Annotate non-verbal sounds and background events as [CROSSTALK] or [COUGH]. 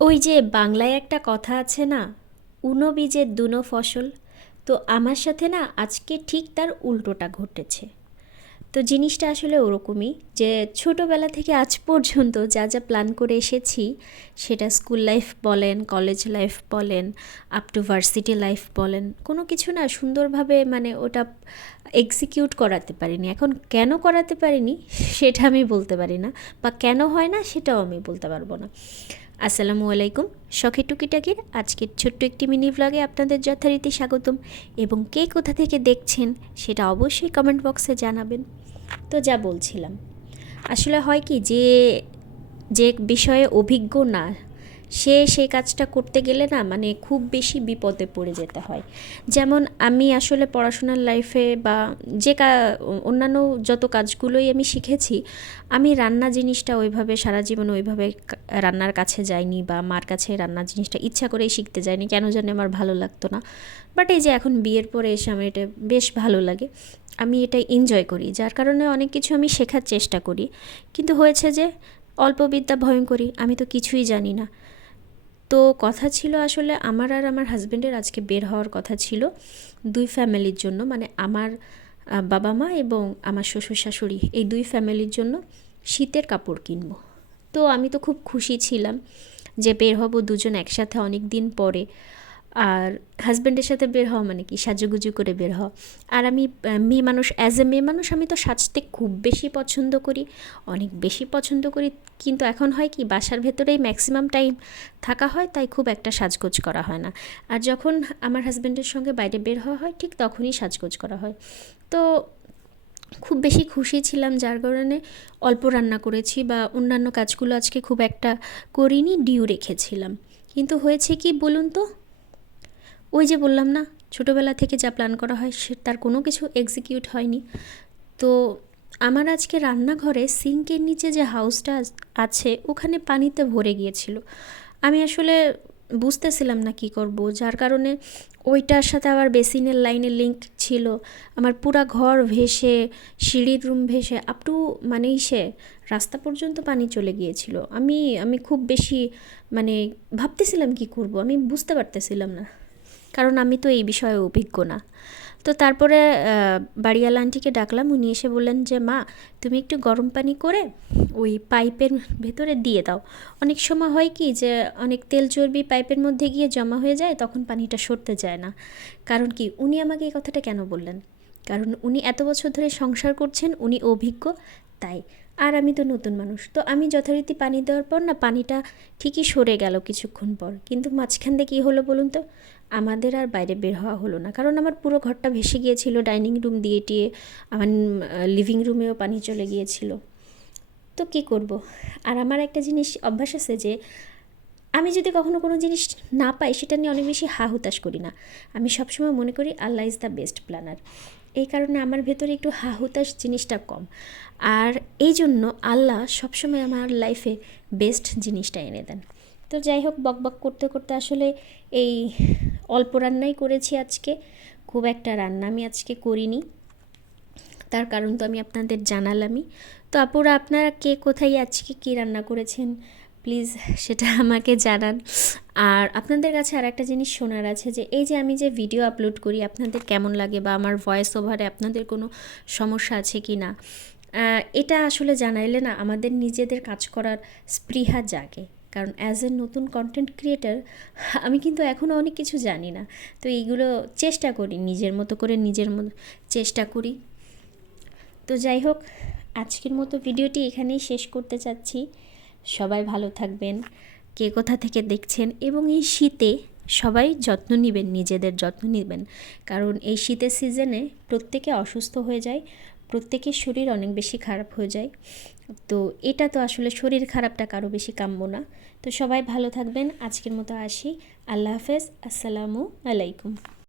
ওই যে বাংলায় একটা কথা আছে না, উনো বীজের দুনো ফসল। তো আমার সাথে না আজকে ঠিক তার উল্টোটা ঘটেছে। তো জিনিসটা আসলে ওরকমই যে ছোটোবেলা থেকে আজ পর্যন্ত যা যা প্ল্যান করে এসেছি, সেটা স্কুল লাইফ বলেন কলেজ লাইফ বলেন আপ টু ভার্সিটি লাইফ বলেন, কোনো কিছু না সুন্দরভাবে মানে ওটা এক্সিকিউট করাতে পারিনি। এখন কেন করাতে পারিনি, সেটা আমি বলতে পারি না, বা কেন হয় না, সেটাও আমি বলতে পারব না। আসসালামু আলাইকুম। শখে টুকিটাকির আজকের ছোট্ট একটি মিনি ব্লগে আপনাদের যথারীতি স্বাগতম। এবং কে কোথা থেকে দেখছেন, সেটা অবশ্যই কমেন্ট বক্সে জানাবেন। তো যা বলছিলাম। আসলে হয় কি যে যে বিষয়ে অভিজ্ঞ না সে সেই কাজটা করতে গেলে না মানে খুব বেশি বিপদে পড়ে যেতে হয়। যেমন আমি আসলে পড়াশোনার লাইফে বা যে অন্যান্য যত কাজগুলোই আমি শিখেছি, আমি রান্না জিনিসটা ওইভাবে সারা জীবন ওইভাবে রান্নার কাছে যাইনি বা মার কাছে রান্না জিনিসটা ইচ্ছা করেই শিখতে যাইনি, কেন জানি আমার ভালো লাগতো না। বাট এই যে এখন বিয়ের পরে এসে আমার এটা বেশ ভালো লাগে। আমি এটা এনজয় করি, যার কারণে অনেক কিছু আমি শেখার চেষ্টা করি। কিন্তু হয়েছে যে অল্প বিদ্যা ভয়ঙ্করী আমি তো কিছুই জানি না। তো কথা ছিল আসলে আমার আর আমার হাজব্যান্ডের আজকে বের হওয়ার কথা ছিল দুই ফ্যামিলির জন্য মানে আমার বাবা মা এবং আমার শ্বশুর শাশুড়ি, এই দুই ফ্যামিলির জন্য শীতের কাপড় কিনব। তো আমি তো খুব খুশি ছিলাম যে বের হব দুজন একসাথে অনেক দিন পরে। আর হাজব্যান্ডের সাথে বের হওয়া মানে কি? সাজুগুজু করে বের হওয়া। আর আমি মেয়ে মানুষ অ্যাজ এ মেয়ে মানুষ আমি তো সাজতে খুব বেশি পছন্দ করি, অনেক বেশি পছন্দ করি। কিন্তু এখন হয় কি, বাসার ভেতরেই ম্যাক্সিমাম টাইম থাকা হয়, তাই খুব একটা সাজগোজ করা হয় না। আর যখন আমার হাজব্যান্ডের সঙ্গে বাইরে বের হওয়া হয়, ঠিক তখনই সাজগোজ করা হয়। তো খুব বেশি খুশি ছিলাম যার কারণে অল্প রান্না করেছি বা অন্যান্য কাজগুলো আজকে খুব একটা করিনি, ডিউ রেখেছিলাম। কিন্তু হয়েছে কি বলুন তো? ওই যে বললাম না, ছোটোবেলা থেকে যা প্ল্যান করা হয় সে তার কোনো কিছু এক্সিকিউট হয়নি। তো আমার আজকে রান্নাঘরে সিঙ্কের নিচে যে হাউসটা আছে, ওখানে পানিতে ভরে গিয়েছিল। আমি আসলে বুঝতেছিলাম না কি করব, যার কারণে ওইটার সাথে আবার বেসিনের লাইনের লিঙ্ক ছিল। আমার পুরা ঘর ভেসে, সিঁড়ির রুম ভেসে আপ টু মানে সে রাস্তা পর্যন্ত পানি চলে গিয়েছিল। আমি আমি খুব বেশি মানে ভাবতেছিলাম কি করব, আমি বুঝতে পারতেছিলাম না। কারণ আমি তো এই বিষয়ে অভিজ্ঞ না। তো তারপরে বাড়িওয়ালা আন্টিকে ডাকলাম। উনি এসে বললেন যে, মা, তুমি একটু গরম পানি করে ওই পাইপের ভেতরে দিয়ে দাও। অনেক সময় হয় কি যে, অনেক তেল চর্বি পাইপের মধ্যে গিয়ে জমা হয়ে যায়, তখন পানিটা সরতে যায় না। কারণ কি, উনি আমাকে এই কথাটা কেন বললেন? কারণ উনি এত বছর ধরে সংসার করছেন, উনি অভিজ্ঞ, তাই। আর আমি তো নতুন মানুষ, তো আমি যথারীতি পানি দেওয়ার পর না, পানিটা ঠিকই সরে গেল কিছুক্ষণ পর। কিন্তু মাঝখান দিয়ে কী হলো বলুন তো? আমাদের আর বাইরে বের হওয়া হলো না। কারণ আমার পুরো ঘরটা ভেসে গিয়েছিল, ডাইনিং রুম দিয়ে টিয়ে আমার লিভিং রুমেও পানি চলে গিয়েছিল। তো কী করব? আর আমার একটা জিনিস অভ্যাস আছে যে, আমি যদি কখনো কোনো জিনিস না পাই, সেটা নিয়ে অনেক বেশি হা হুতাশ করি না। আমি সবসময় মনে করি, Allah is the best planner এই কারণে আমার ভেতরে একটু হা হুতাশ জিনিসটা কম। আর এই জন্য আল্লাহ সবসময় আমার লাইফে বেস্ট জিনিসটা এনে দেন। তো যাই হোক বক বক করতে করতে আসলে এই অল্প রান্নাই করেছি আজকে। খুব একটা রান্না আমি আজকে করিনি। তার কারণ তো আমি আপনাদের জানালামই। তো আপুরা, আপনারা কে কোথায় আজকে কী রান্না করেছেন? প্লিজ সেটা [LAUGHS] আমাকে জানান। আর আপনাদের কাছে আর একটা জিনিস শোনার আছে যে, এই যে আমি যে ভিডিও আপলোড করি, আপনাদের কেমন লাগে বা আমার ভয়েস ওভারে আপনাদের কোনো সমস্যা আছে কি না? এটা আসলে জানাইলে না, আমাদের নিজেদের কাজ করার স্পৃহা জাগে। কারণ অ্যাজ এ নতুন কন্টেন্ট ক্রিয়েটার আমি কিন্তু এখনও অনেক কিছু জানি না। তো এইগুলো চেষ্টা করি, নিজের মতো করে নিজের মতো চেষ্টা করি। তো যাই হোক, আজকের মতো ভিডিওটি এখানেই শেষ করতে চাচ্ছি। সবাই ভালো থাকবেন, কে কোথা থেকে দেখছেন এবং এই শীতে সবাই যত্ন নেবেন, নিজেদের যত্ন নেবেন। কারণ এই শীতের সিজনে প্রত্যেকে অসুস্থ হয়ে যায় প্রত্যেকের শরীর অনেক বেশি খারাপ হয়ে যায়। তো এটা তো আসলে শরীর খারাপটা কারও বেশি কাম্য না। তো সবাই ভালো থাকবেন। আজকের মতো আসি। আল্লাহ হাফেজ। আসসালামু আলাইকুম।